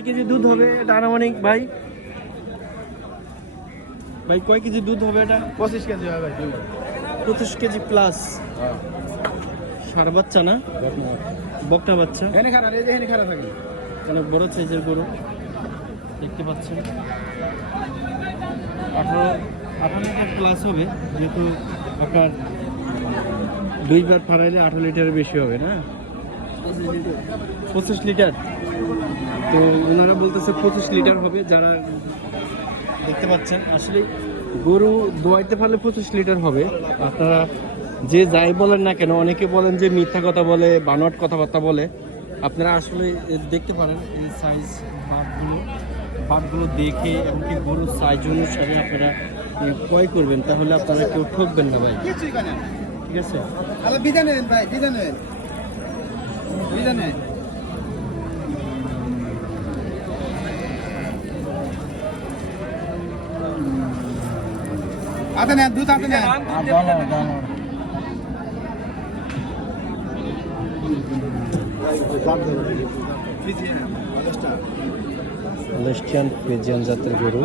কয় কেজি দুধ হবে এটা আনুমানিক ভাই? ভাই কয় কেজি দুধ হবে এটা? 25 কেজি হবে ভাই। 25 কেজি প্লাস। ষাঁড় বাচ্চা না, বকনা বাচ্চা। এখানে খারাপ, এই যে এখানে খারাপ থাকে। অনেক বড় সাইজের গরু দেখতে পাচ্ছেন। 18 লিটার প্লাস হবে, যেহেতু আপনার 2 বার ফাড়াইলে 18 লিটারের বেশি হবে না, 25 লিটার। তো ওনারা বলতেছে 25 লিটার হবে। যারা দেখতে পাচ্ছেন আসলে গরু দোয়াইতে পারলে 25 লিটার হবে। আপনারা যে যাই বলেন না কেন, অনেকে বলেন যে মিথ্যা কথা বলে, বানোয়াট কথাবার্তা বলে। আপনারা আসলে দেখতে পারেন এই সাইজ বাটগুলো দেখে, এমনকি গরুর সাইজ অনুসারে আপনারা ক্রয় করবেন, তাহলে আপনারা কেউ ঠকবেন না ভাই। ঠিক আছে, তাহলে বিজা নেন ভাই, বিজা নেন, বিজা নেন। আতে নেন, দুধ আতে নেন। হলস্টিয়ান ফ্রিজিয়ান জাতের গরু।